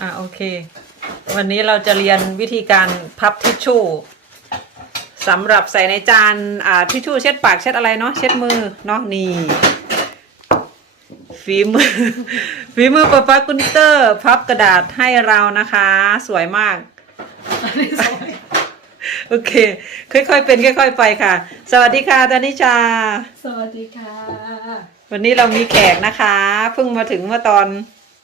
อะโอเค วันนี้เราจะเรียนวิธีการพับทิชชู่สำหรับใส่ในจานอ่าทิชชู่เช็ดปากเช็ดอะไรเนาะเช็ดมือเนาะนี่ฝีมือฝีมือป้าป้ากุนเตอร์พับกระดาษให้เรานะคะ สวยมาก โอเค ค่อยๆเป็นค่อยๆไปค่ะ สวัสดีค่ะตานิชา สวัสดีค่ะ วันนี้เรามีแขกนะคะเพิ่งมาถึงเมื่อตอน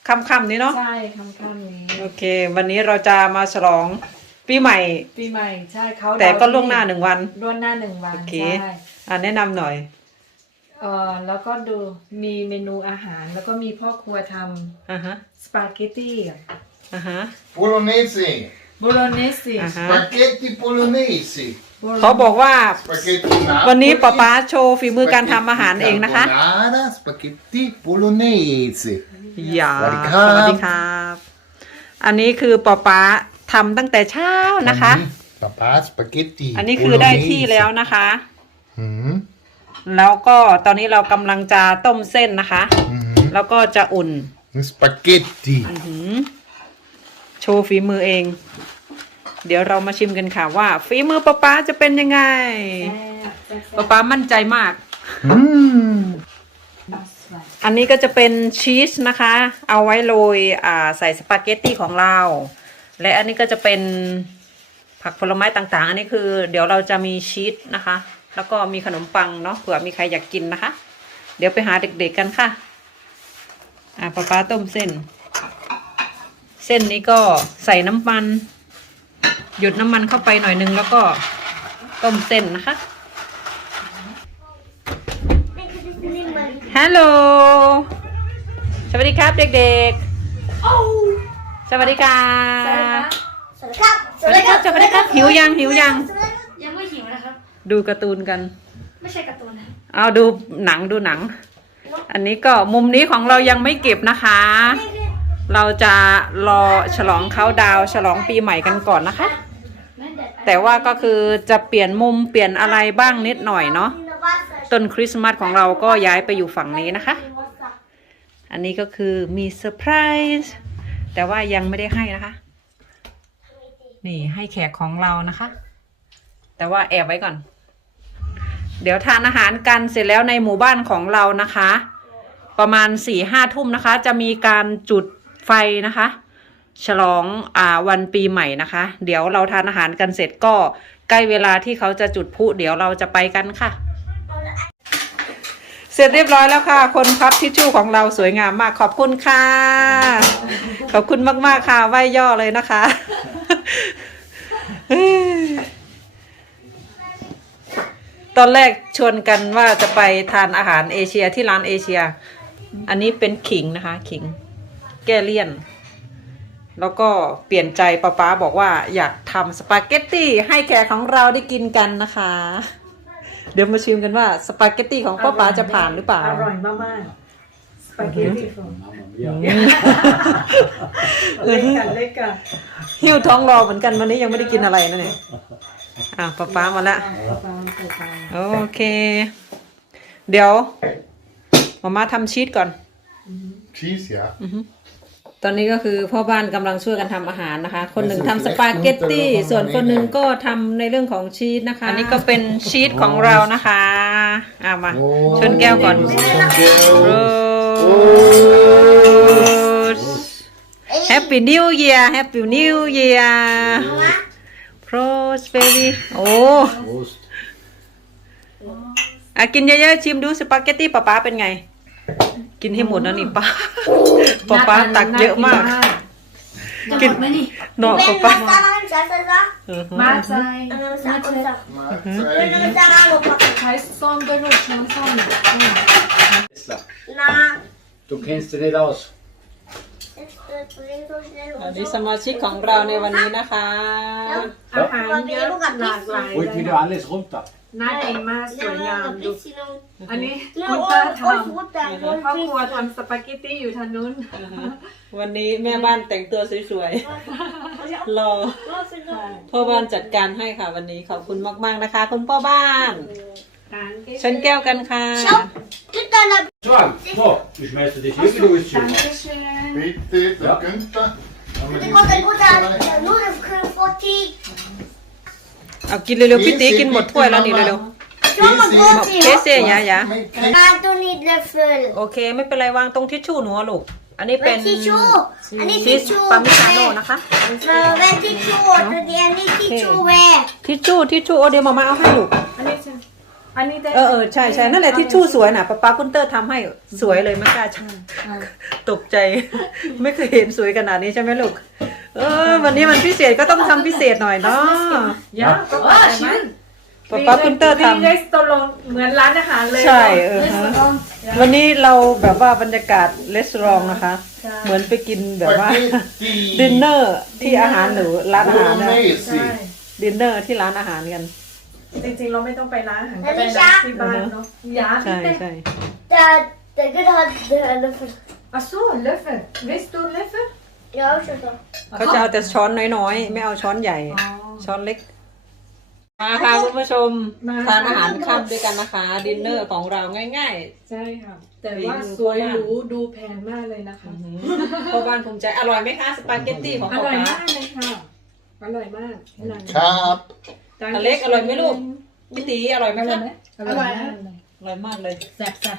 ค่ำๆนี้เนาะใช่คำคำนี้ โอเค วันนี้เราจะมาฉลองปีใหม่ ปีใหม่ใช่เขาแต่ก็ล่วงหน้าหนึ่งวัน ล่วงหน้าหนึ่งวันโอเคใช่อ่าแนะนำหน่อย เออแล้วก็ดูมีเมนูอาหารแล้วก็มีพ่อครัวทอ่าฮะำสปาเกตตี้อ่าฮะ Bolognese, โบโลเนสสิอ่าฮะ spaghetti bolognese, เขาบอกว่า spaghetti Napoli, วันนี้ป๊าป๊าโชว์ฝีมือการทำอาหารเองนะคะ carbonara, spaghetti bolognese. อย่าสวัสดีครับ สวัสดีครับ อันนี้คือป๊าป๊าทำตั้งแต่เช้านะคะ Papà, spaghetti อันนี้คือได้ที่แล้วนะคะอืมแล้วก็ตอนนี้เรากำลังจะต้มเส้นนะคะ อืมแล้วก็จะอุ่นสปาเกตตีอื้อหือโชว์ฝีมือเอง เดี๋ยวเรามาชิมกันค่ะว่าฝีมือป๊าป๊าจะเป็นยังไงป๊าป๊ามั่นใจมาก อืม อันนี้ก็จะเป็นชีสนะคะ เอาไว้โรยอ่าใส่สปาเกตตี้ของเรา และอันนี้ก็จะเป็นผักผลไม้ต่างๆ อันนี้คือ เดี๋ยวเราจะมีชีสนะคะ แล้วก็มีขนมปังเนาะเผื่อมีใครอยากกินนะคะ เดี๋ยวไปหาเด็กๆกันค่ะ อ่าป๊าป๊าต้มเส้น เส้นนี้ก็ใส่น้ำมัน หยดน้ำมันเข้าไปหน่อยนึงแล้วก็ต้มเส้นนะคะ ฮัลโหล สวัสดีครับเด็กๆ สวัสดีครับสวัสดีครับ สวัสดีครับ สวัสดีครับ หิวยังหิวยัง ยังไม่หิวนะครับ ดูการ์ตูนกัน ไม่ใช่การ์ตูนนะเอาดูหนังดูหนัง อันนี้ก็มุมนี้ของเรายังไม่เก็บนะคะ เราจะรอฉลองเขาน์ดาวน์ฉลองปีใหม่กันก่อนนะคะ แต่ว่าก็คือจะเปลี่ยนมุมเปลี่ยนอะไรบ้างนิดหน่อยเนาะ ต้นคริสต์มาสของเราก็ย้ายไปอยู่ฝั่งนี้นะคะ อันนี้ก็คือมีเซอร์ไพรส์แต่ว่ายังไม่ได้ให้นะคะ นี่ให้แขกของเรานะคะ แต่ว่าแอบไว้ก่อน เดี๋ยวทานอาหารกันเสร็จแล้วในหมู่บ้านของเรานะคะ ประมาณสี่ห้าทุ่มนะคะ จะมีการจุดไฟนะคะ ฉลองอ่าวันปีใหม่นะคะ เดี๋ยวเราทานอาหารกันเสร็จก็ใกล้เวลาที่เขาจะจุดพลุเดี๋ยวเราจะไปกันค่ะ เสร็จเรียบร้อยแล้วค่ะ คนพับทิชชู่ของเราสวยงามมากขอบคุณค่ะ ขอบคุณมากๆค่ะไหวย่อเลยนะคะตอนแรกชวนกันว่าจะไปทานอาหารเอเชียที่ร้านเอเชีย อันนี้เป็นขิงนะคะ ขิง แก้เลี่ยน แล้วก็เปลี่ยนใจป้าป๊าบอกว่าอยากทำสปาเกตตี้ให้แขกของเราได้กินกันนะคะ เดี๋ยวมาชิมกันว่าสปาเกตตี้ของป้าป๊าจะผ่านหรือเปล่า อร่อยมากๆสปาเกตตี้ของเล็กกันเล็กกันหิวท้องรอเหมือนกันวันนี้ยังไม่ได้กินอะไรนะเนี่ยอะป้าป๊ามาละปลาใส่ปลาโอเค เดี๋ยวมาม่าทำชีสก่อน ชีส ja ตอนนี้ก็คือพ่อบ้านกำลังช่วยกันทำอาหารนะคะ คนหนึ่งทำสปาเกตตี้ส่วนคนหนึ่งก็ทำในเรื่องของชีสนะคะอันนี้ก็เป็นชีสของเรานะคะอ่ามา ชนแก้วก่อนโรส Happy New Year Happy New Year โรสเบบี้โอ้ อะกินเยอะๆชิมดูสปาเกตตี้ป๊าป๊าเป็นไง กินให้หมดนะนี่ป้าป๊าป๊าตักเยอะมาก กินเนาะป๊าป๊าเออมาใจ maar het ใช้ส้อมด้วยลูกช้อนส้อม Du kennst dich nicht aus. อันนี้สมาชิกของเราในวันนี้นะคะอาหารเยอะหลากหลาย Holt wieder alles runter. น่ากินมากสวยงามดู อันนี้คุณป้าทำพ่อครัวทำสปาเกตตี้อยู่ทางนู้นวันนี้แม่บ้านแต่งตัวสวยๆรอพ่อบ้านจัดการให้ค่ะวันนี้ขอบคุณมากๆนะคะ คุณพ่อบ้านชน แก้วกันค่ะ So, so, ich schmeiße dich hier wieder ins Schiff. bitte, der Günther. die Guarda, guarda, Pizza. lui è forti. เอากินเร็วๆพี่ตีกินหมดถ้วยแล้วนี่เร็ว Siamo Sì, ๆ forti. เคสเซ่ยายา Make cake. Guarda il level. โอเคไม่เป็นไรวางตรงทิชชู่หนูอะลูกอันนี้เป็น Metti giù. Anni ชีส giù. ปามิซาโน่นะคะ Metti giù, anni giù, eh. ทิชชู่ทิชชู่โอเดี๋ยวมามาเอาให้ลูกอันนี้ใช่ อันนี้ได้เออเออใช่ใช่นั่นแหละทิชชู่สวยน่ะป๊าป๊าคุณเตอร์ทำให้สวยเลยไม่กล้าชักตกใจ ไม่เคยเห็นสวยขนาดนี้ใช่ไหมลูก เออ วันนี้มันพิเศษก็ต้องทำพิเศษหน่อยเนาะยาก็อร่อยไหมป๊าป๊าคุณเตอร์ทมีเรสโตรองเหมือนร้านอาหารเลยำใช่เออฮะวันนี้เราแบบว่าบรรยากาศรีสอร์ทนะคะ เหมือนไปกินแบบว่า Spaghetti. ดินเนอร์ที่อาหารหรือร้านอาหารนะใช่ Bolognese. ดินเนอร์ที่ร้านอาหารกัน จริงๆ เราไม่ต้องไปร้านอาหารก็ได้นะที่บ้านเนาะยาใช่ใช่ Da, da good had the level. อะสู้เลฟเฟอร์เวสตูเลฟเฟอร์ Ja, jag ska ta. เขาจะเอาแต่ช้อนน้อยๆ ไม่เอาช้อนใหญ่ช้อนเล็ก มาค่ะคุณผู้ชม มาทานอาหารค่ำด้วยกันนะคะ ดินเนอร์ของเราง่ายใช่ค่ะ แต่ฝีว่ามือสวยหรูดูแพงมากเลยนะคะ ๆพ่อบ้านภูมิใจ อร่อยไหมคะ สปาเกตตี้ของอพ่อร่อยป้ามากเลยค่ะ อร่อยมากอร่อย Cup. อเล็กอร่อยไหมลูกพี่ตีอร่อยไหมอร่อยคะไหมอร่อยมากเลยอร่อยมากเลยแซ่บแซ่บ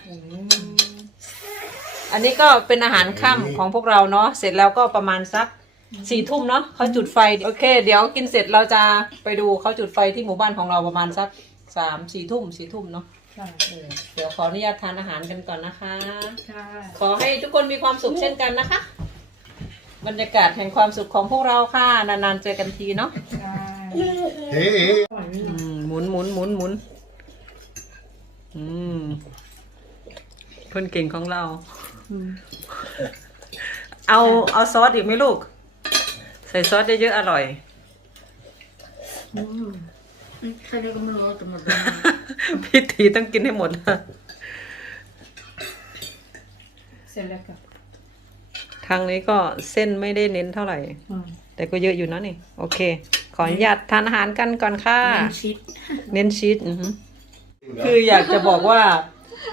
อันนี้ก็เป็นอาหารค่ำของพวกเราเนาะเสร็จแล้วก็ประมาณสักสี่ทุ่มเนาะเขาจุดไฟโอเค เดี๋ยวกินเสร็จเราจะไปดูเขาจุดไฟที่หมู่บ้านของเราประมาณสักสามสี่ทุ่มสี่ทุ่มเนาะค่ะเออเดี๋ยวขออนุญาตทานอาหารกันก่อนนะคะค่ะขอให้ทุกคนมีความสุขเช่นกันนะคะ บรรยากาศแห่งความสุขของพวกเราค่ะนานๆเจอกันทีเนาะ ค่ะ Hey. อร่อยอืมหมุนหมุนหมุนหมุนอืมคนเก่งของเรา เอาเอาซอสอีกไหมลูก ใส่ซอสเยอะๆอร่อย Sai come lo otto, ma พี่ตีต้องกินให้หมดนะเสร็จแล้วค่ะทางนี้ก็เส้นไม่ได้เน้นเท่าไหร่ แต่ก็เยอะอยู่นะนี่ โอเค ขออนุญาตทานอาหารกันก่อนค่ะ shit. เน้นชีสอือฮึคืออยากจะบอกว่า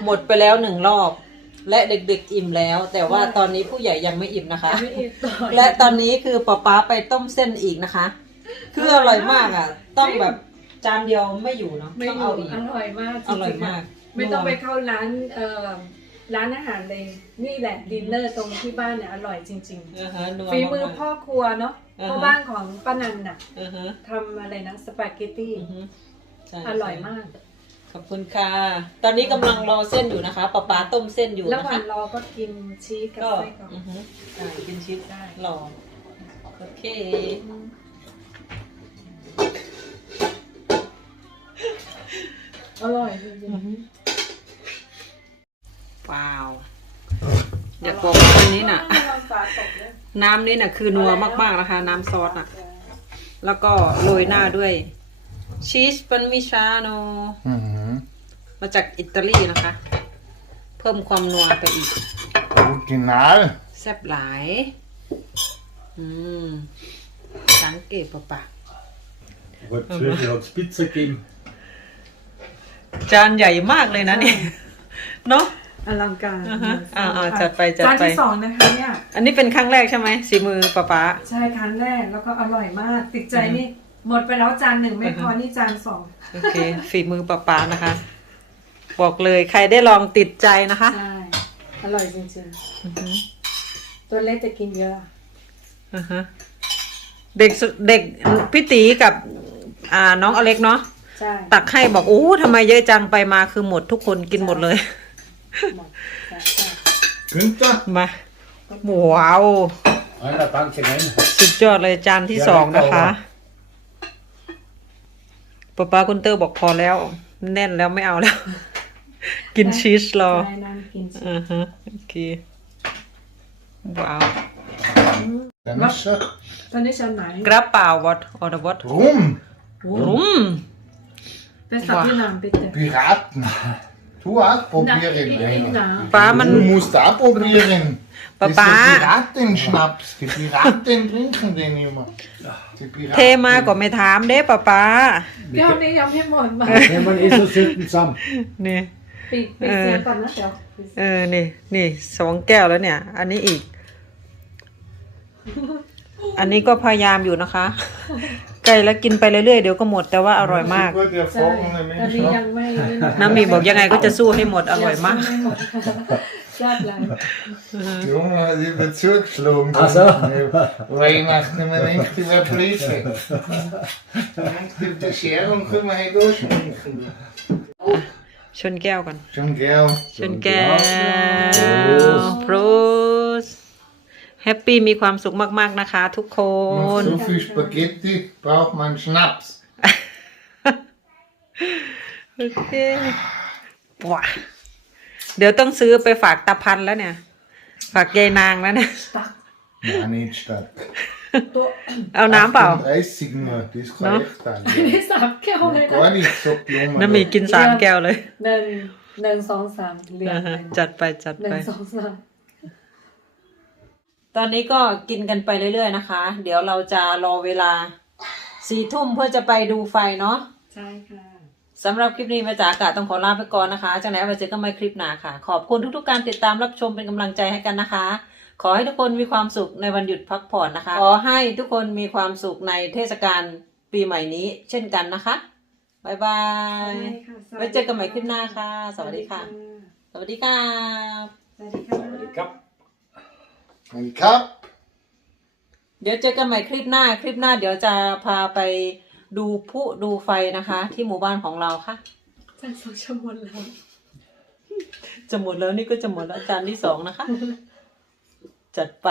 หมดไปแล้วหนึ่งรอบ และเด็กๆอิ่มแล้ว แต่ว่าตอนนี้ผู้ใหญ่ยังไม่อิ่มนะคะไม่อีกต่อและตอนนี้คือป๊าป๊าไปต้มเส้นอีกนะคะ คืออร่อยมากอะ ต้องแบบจานเดียวไม่อยู่เนาะไม่ต้องอเอายู่อีกอร่อยมากจอริงๆร่อยมาก ไม่ต้องไปเข้าร้านเอ่อ ร้านอาหารเลย นี่แหละดินเนอร์ตรงที่บ้านเนี่ยอร่อยจริงอือฮะนัวๆฝีมือมากๆพ่อครัวเนาะอ่าฮะ พ่อบ้านของป้านันน่ะอือฮะทำอะไรนะสปาเกตตี้อือฮึใช่อร่อยมาก ขอบคุณค่ะ ตอนนี้กำลังรอเส้นอยู่นะคะป๊าป๊าต้มเส้นอยู่แล้วนะวัคะนรอก็กินชีสกับก็ไส้กรอก อือฮึใช่กินชีสได้ รอโอเค อร่อยจริงว้ นนี้น่ะๆร้อนฟ้าตกเลยน้ำนี่น่ะ คือนัวมากๆนะคะ น้ำซอสน่ะ แล้วก็โรยหน้าด้วย ชีสปันมิชาโน Mhm. มาจากอิตาลีนะคะ เพิ่มความนัวไปอีก Original. แซ่บหลาย อืมสังเกตปะปะ Heute früher hat es Pizza gegeben. จานใหญ่มากเลยนะนี่เนาะ อลังการอ่าฮะอ่าๆจัดไปจัดไป จานที่สองนะคะเนี่ย อันนี้เป็นครั้งแรกใช่ไหมสีมือปะปะใช่ครั้งแรกแล้วก็อร่อยมาก ติดใจนี่ หมดไปแล้วจานหนึ่งไม่พอนี่จานสองโอเค ฝีมือปะปะนะคะ บอกเลยใครได้ลองติดใจนะคะใช่อร่อยจริงๆตัวเล็กจะกินเยอะอ่าฮะเด็กสุเด็กพี่ตีกับอ่าน้องอเล็กเนาะ ใช่ตักให้บอกโอ้ทำไมเยอะจังไปมาคือหมดทุกคนกินหมดเลยหมดใช่ใช่ Günther. มาว้าว Einer, danke, nein. สุดยอดเลยจานที่สองนะคะป๊าป๊าคุณเตอร์บอกพอแล้ว แน่นแล้วไม่เอาแล้ว กินชีสรอใช่นั่งกินอ่าฮะโอเค ว้าว Dann ist er. ตอนนี้ฉันไหนกระเป๋าวัดออดวัด Rum. รุม เป็นสับที่นานไปเตะ Piraten. Du auch probieren. Nein, Lena. nein. War man- Du musst auch probieren. Das ist Papa. der Piratenschnaps. Die Piraten trinken den immer. Die เทมากว่าไม่ถามเด้ป๊าป๊าเดี๋ยวนี้ยังไม่หมดมา Wenn man eh so selten zusammen. นี่ ปิดปิดเสียงก่อนนะเดี๋ยวปิดเสียงเออ นี่ นี่สองแก้วแล้วเนี่ย อันนี้อีก อันนี้ก็พยายามอยู่นะคะ ไก่แล้วกินไปเรื่อยๆเดี๋ยวก็หมดแต่ว่าอร่อยมาก Goed, je ใช่ volgende ตอนนี้ยัง mensen. ไม่น้ำมีบอกยังไงก็จะสู้ให้หมดอร่อยมากทราบแล้ว Jongen, die wordt zo gesloomd. Ah, zo. Weihnachten met een die weer vliegen. Die de scherm kunnen we heel doorsminken. ชนแก้วก่อน Zo'n gel. ชนแก้วโปรส แฮปปี้มีความสุขมาก ๆ นะคะ ทุกคน Met zoveel spaghetti braucht man Schnaps. โอเคว้าเดี๋ยวต้องซื้อไปฝากตาพันแล้วเนี่ย ฝากยายนางแล้วเนี่ย Ja, niet stark. ตัวเอาน้ำเปล่า38 nur, die ist No. korrekt dann. นี่สามแก้วเลยนะ Gar nicht so jung. น้ำมีกินสามแก้วเลยหนึ่งหนึ่งสองสามเรียงอ่าเลฮะยจัดไปจัดหนึ่ไป งสองสาม ตอนนี้ก็กินกันไปเรื่อยๆนะคะ เดี๋ยวเราจะรอเวลาสี่ทุ่มเพื่อจะไปดูไฟเนาะใช่ค่ะสำหรับคลิปนี้มาจากอากาศต้องขอลาไปก่อนนะคะจากไหนไปเจอกันใหม่คลิปหน้าค่ะ ขอบคุณทุกๆการติดตามรับชมเป็นกำลังใจให้กันนะคะ ขอให้ทุกคนมีความสุขในวันหยุดพักผ่อนนะคะ ขอให้ทุกคนมีความสุขในเทศกาลปีใหม่นี้ เช่นกันนะคะบ๊ายบายใช่ค่ะไว้เจอกันใหม่คลิปหน้าค่ะ สวัสดีค่ะ สวัสดีค่ะสวัสดีค่ะ Kap. Een kap. เดี๋ยวเจอกันใหม่คลิปหน้า คลิปหน้าเดี๋ยวจะพาไปดูพลุดูไฟนะคะ ที่หมู่บ้านของเราค่ะจะสองชั่วโมงแล้วจะหมดแล้วนี่ก็จะหมดแล้วจานที่สองนะคะ จัดไป